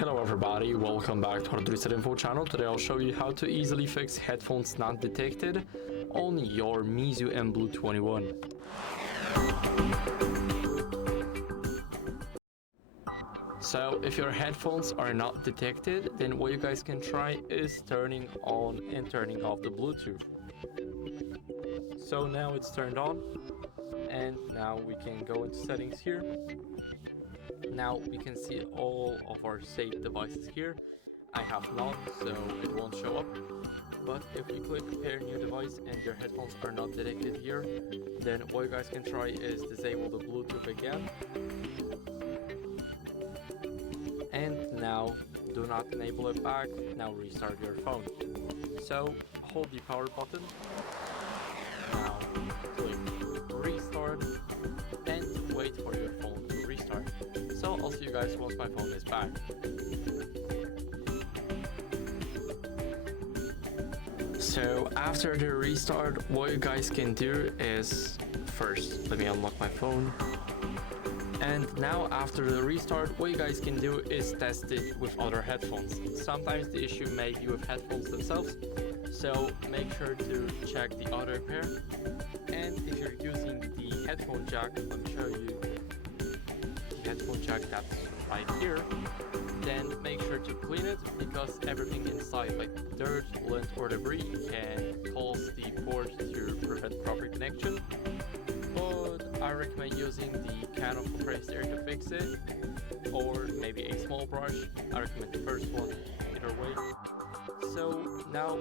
Hello everybody, welcome back to HardReset.Info channel. Today I'll show you how to easily fix headphones not detected on your MEIZU mBlu 21. So if your headphones are not detected, then what you guys can try is turning on and turning off the Bluetooth. So now it's turned on, and now we can go into settings here. Now we can see all of our saved devices here. I have none, so it won't show up. But if we click pair new device and your headphones are not detected here, then what you guys can try is disable the Bluetooth again. And now do not enable it back. Now restart your phone. So hold the power button. Now click restart and wait for your phone to restart. So I'll see you guys once my phone is back. So after the restart, what you guys can do is, first let me unlock my phone. And now after the restart, what you guys can do is test it with other headphones. Sometimes the issue may be with headphones themselves, so make sure to check the other pair. And if you're using the headphone jack, let me show you the headphone jack that's right here, then make sure to clean it, because everything inside like dirt, lint or debris can cause the port to prevent proper connection. But I recommend using the can of compressed air to fix it, or maybe a small brush. I recommend the first one, either way. So now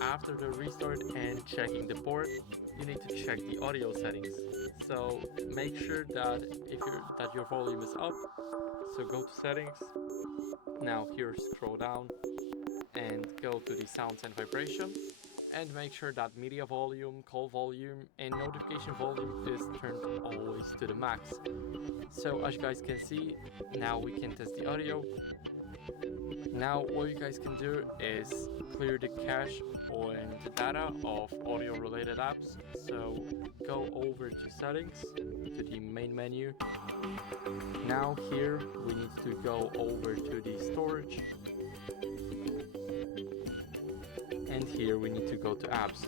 after the restart and checking the port, you need to check the audio settings. So make sure that your volume is up. So go to settings. Now here scroll down and go to the sounds and vibration, and make sure that media volume, call volume and notification volume is turned always to the max. So as you guys can see, now we can test the audio. Now what you guys can do is clear the cache on the data of audio related apps. So go over to settings, to the main menu. Now here we need to go over to the storage, and here we need to go to apps.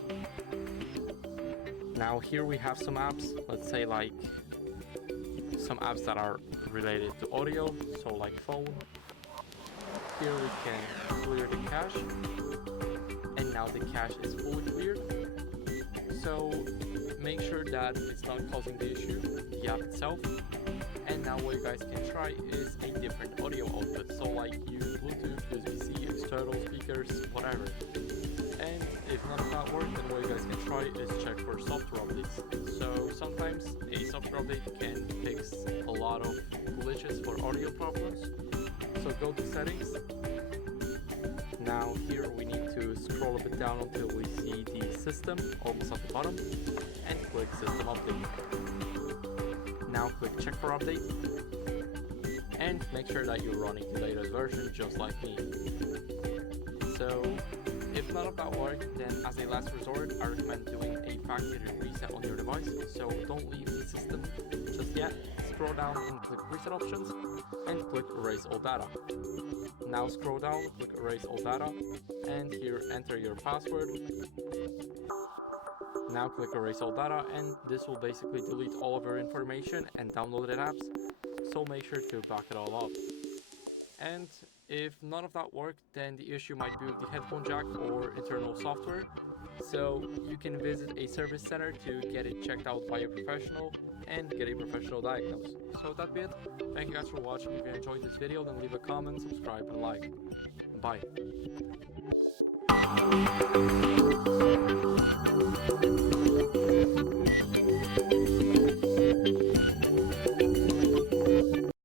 Now here we have some apps, let's say like some apps that are related to audio, so like phone. Here we can clear the cache, and now the cache is fully cleared. So make sure that it's not causing the issue, the app itself. And now what you guys can try is a different audio output, so like use Bluetooth, USB-C, external speakers, whatever. And if none of that works, then what you guys can try is check for software updates. So sometimes a software update can fix a lot of glitches for audio problems. So go to settings. Now here we need to scroll a bit down until we see the system almost at the bottom, and click system update. Now click check for update, and make sure that you're running the latest version just like me. So if none of that works, then as a last resort, I recommend doing a factory reset on your device. So don't leave the system just yet. Scroll down and click reset options, and click erase all data. Now scroll down, click erase all data, and here enter your password. Now click erase all data, and this will basically delete all of your information and downloaded apps. So make sure to back it all up. And if none of that worked, then the issue might be with the headphone jack or internal software. So you can visit a service center to get it checked out by a professional and get a professional diagnose. So that'd be it. Thank you guys for watching. If you enjoyed this video, then leave a comment, subscribe and like. Bye.